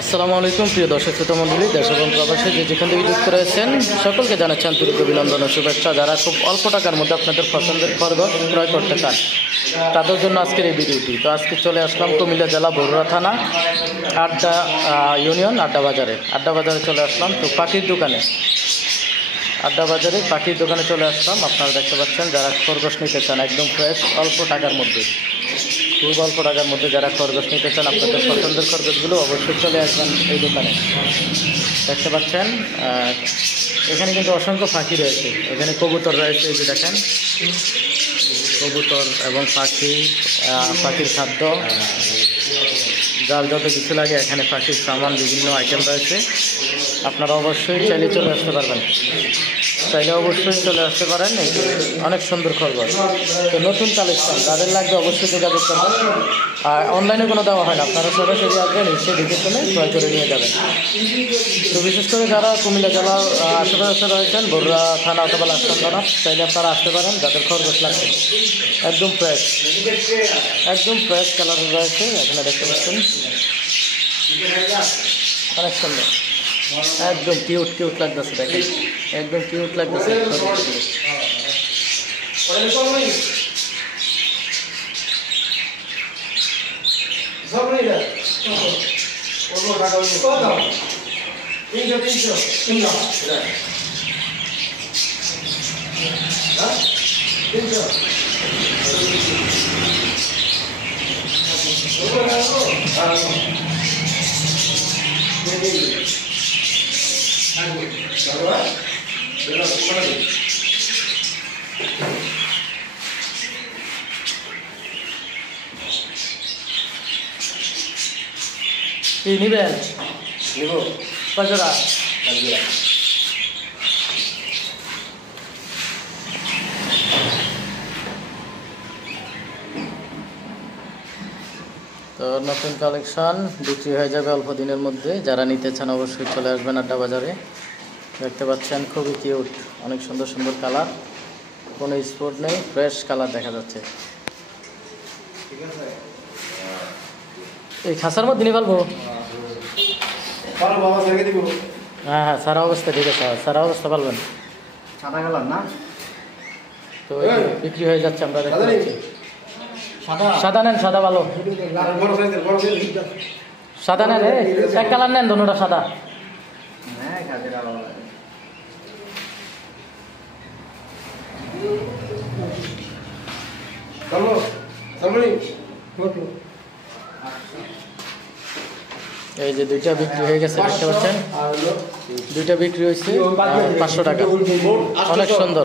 আসসালামু আলাইকুম প্রিয় দর্শক শ্রোতা মণ্ডলী, দেশ এবং প্রবাসে যে যেখান থেকে যুক্ত রয়েছেন সকলকে জানাচ্ছি আন্তরিক অভিনন্দন ও শুভেচ্ছা। যারা খুব অল্প টাকার মধ্যে আপনাদের পছন্দের খরগোশ ক্রয় করতে চান তাদের জন্য আজকের এই ভিডিওটি। তো আজকে চলে আসলাম কুমিল্লা জেলা বরুড়া থানা আড্ডা ইউনিয়ন আড্ডা বাজারে চলে আসলাম। তো পাখির দোকানে আড্ডা বাজারে পাখির দোকানে চলে আসলাম। আপনারা দেখতে পাচ্ছেন যারা খরগোশ নিতে চান একদম ফ্রেশ অল্প টাকার মধ্যে, খুব অল্প টাকার মধ্যে যারা খরগোশ নিতে চান আপনাদের পছন্দের খরগোশগুলো অবশ্যই চলে আসবেন এই দোকানে। দেখতে পাচ্ছেন এখানে কিন্তু অসংখ্য পাখি রয়েছে, এখানে কবুতর রয়েছে, এই যে দেখেন কবুতর এবং পাখির খাদ্য, যার যত কিছু লাগে এখানে পাখির সামান বিভিন্ন আইটেম রয়েছে। আপনারা অবশ্যই চাইলে চলে আসতে পারবেন, এই যে অনেক সুন্দর খরগোশ। তো নতুন কালেকশন যাদের লাগবে অবশ্যই যোগাযোগ করবেন। আর অনলাইনে কোনো দেওয়া হয় না, আপনারা সরাসরি আসবেন, এসে দেখে শুনে ক্রয় করে নিয়ে যাবেন। তো বিশেষ করে যারা কুমিল্লা জেলার আশেপাশে রয়েছেন, বরুড়া থানা অথবা লাস্টান থানা, চাইলে আপনারা আসতে পারেন। যাদের খরগোশ লাগবে একদম ফ্রেশ কালার রয়েছে, এখানে দেখতে পাচ্ছেন অনেক সুন্দর, একদম কিউট লাগতেছে, দেখেন একদম কিউট লাগতেছে। কি নিবেন? কজোড়া? তো নতুন কালেকশন বিক্রি হয়ে যাবে অল্প দিনের মধ্যে। যারা নিতে চান অবশ্যই চলে আসবেন আড্ডা বাজারে। দেখতে পাচ্ছেন খুবই কিউট, অনেক সুন্দর সুন্দর কালার, কোনো স্পট নেই, ফ্রেশ কালার দেখা যাচ্ছে। এই খাসার মধ্যে নিয়ে ফেলবো? হ্যাঁ, সারা অবস্থা ঠিক আছে, সারা অবস্থা পালবেন। সাদা কালার না? তো বিক্রি হয়ে যাচ্ছে, আমরা দেখতে পাচ্ছি। সাদা নেন, সাদা ভালো, সাদা নেন, এক কালার নেন, দুটোটা সাদা। এই যে দুইটা বিক্রি হয়ে গেছে, দেখতে পাচ্ছেন দুইটা বিক্রি হয়েছে 500 টাকা, অনেক সুন্দর।